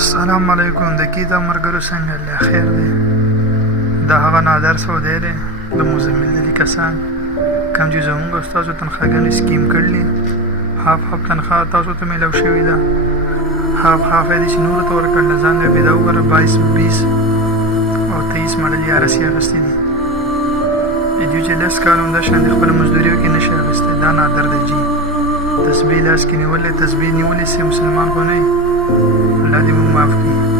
السلام علیکم. د کیدا مرګرو څنګه له خیر دی. دا هغه نادر سعودی دی د مزمل دي کسان کوم چې زموږ استادو تنخواګانې سکیم کړلې هاف تنخواه تاسو ته میلاو شوې ده. هاف یې چې نورو ته ورکړل ځان یې پیدا وګوره 22 او 23 ماډل یې ارسي اخیستې دي. دوی چې 10 کال همدا شان د خپله مزدوري وکړي نشي اخیستی. دا نادر دی جي تسبیح لاس کې نیولې تسبیح نیولې سي مسلمان خو نه یې. الله دې موږ معاف کړي.